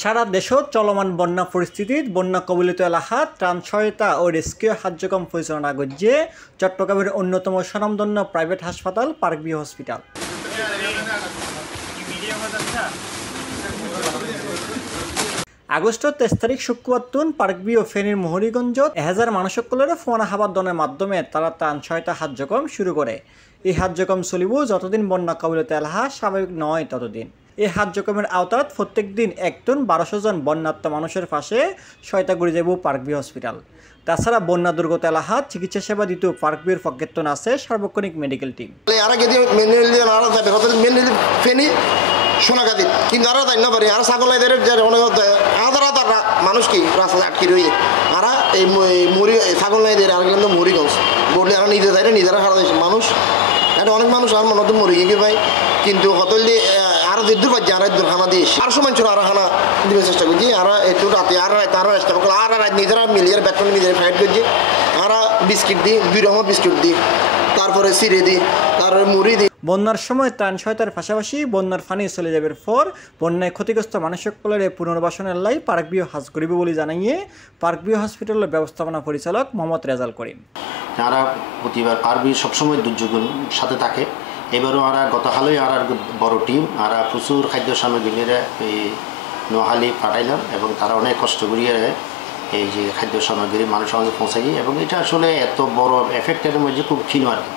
সারা দেশত চলমান বন্যা পরিস্থিতিত বন্যা কবলিত এলাকাত ত্রাণ সহায়তা ও রেস্কিউ কার্যক্রম পরিচালনা করছে চট্টগ্রামের অন্যতম স্বনামধন্য প্রাইভেট হাসপাতাল পার্ক ভিউ হসপিটাল। আগস্টের 23 তারিখ শুক্রবার পার্ক ভিউ ফেনীর মোহরিগঞ্জত 1000 মানুষসকলের ফোন আহ্বান মাধ্যমে তারা ত্রাণ সহায়তা কার্যক্রম শুরু করে। এই কার্যক্রম চলিব যতদিন বন্যা কবলিত এলাকা স্বাভাবিক নয় ততদিন। এই কার্যক্রমের আওতাত প্রত্যেক দিন 1,200 জন বন্যার্ত মানুষের পাশে সহায়তা করে যাব পার্ক ভিউ হসপিটাল। তাছাড়া বন্যা দুর্গত এলাকাত চিকিৎসা সেবা দিতে পার্ক ভিউর পক্ষেতন আছে সার্বক্ষণিক মেডিকেল টিম। সোনাগাতি কিন্তু আরো তাই না পারি আর ছাগলাইদের অনেক হাজার হাজার মানুষ কি রাস্তা আটকে রয়ে আর এই মুড়ি ছাগল নাই আর কিন্তু মুড়িগঞ্জ বললে আর নিজে তাই নিজেরা হারা মানুষ এটা অনেক মানুষ আর মনে তো মরে গিয়ে ভাই কিন্তু কত আরো দূর পাচ্ছি আর দূরখানা দিয়ে আর সময় ছিল আর খানা দিতে চেষ্টা করছি আর একটু রাতে আর তারা চেষ্টা করলো আর নিজেরা মিলিয়ে ব্যাটন নিজেরা ফাইট করছি আর বিস্কিট দিই 2 রকমের বিস্কিট দিই তারপরে সিরে দিই তারপরে মুড়ি দিই। বন্যার সময় ত্রাণ সহায়তার পাশাপাশি বন্যার পানি চলে যাবার পর বন্যায় ক্ষতিগ্রস্ত মানুষসকলের পুনর্বাসনের লাই পার্ক ভিউ হাজ করিব বলে জানাইয়ে পার্ক ভিউ হসপিটালের ব্যবস্থাপনা পরিচালক মোহাম্মদ রেজাল করিম। যারা প্রতিবার পার্ক ভিউ সবসময় দুর্যোগের সাথে থাকে এবারও আর গত হালই আর বড় টিম আর প্রচুর খাদ্য সামগ্রী এই নোয়াখালী পাঠাইলাম এবং তারা অনেক কষ্ট করিয়ে এই যে খাদ্য সামগ্রী মানুষের মাঝে পৌঁছাই এবং এটা আসলে এত বড় এফেক্টের মধ্যে খুব ক্ষীণ আর কি।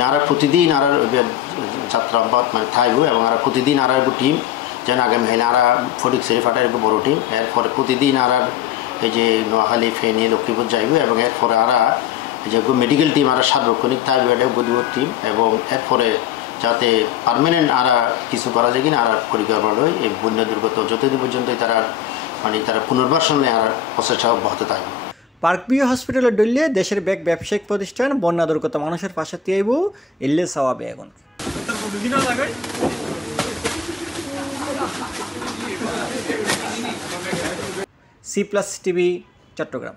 যারা প্রতিদিন আর যাত্রা মানে থাকবো এবং আর প্রতিদিন আর টিম যেন আগামী হয় আর ফটিকছড়ি ফাটার একটু বড় টিম এরপরে প্রতিদিন আর এই যে নোয়াখালী ফেনী লক্ষ্মীপুর যাইব এবং এরপরে আর যে মেডিকেল টিম আর সার্বক্ষণিক থাকবে এটা গদিবর টিম এবং এরপরে যাতে পার্মানেন্ট আর কিছু করা যায় কিনা আর পরিকল্পনা হয় এই বন্যা দুর্গত যতদিন পর্যন্ত তারা মানে তারা পুনর্বাসনে আর প্রচেষ্টা অব্যাহত থাকবে। পার্ক ভিউ হসপিটালের ডলে দেশের ব্যাগ ব্যবসায়িক প্রতিষ্ঠান বন্যা দুর্গত মানুষের পাশে তিয়াইব এলে সাওয়াবে এখন C+ টিভি চট্টগ্রাম।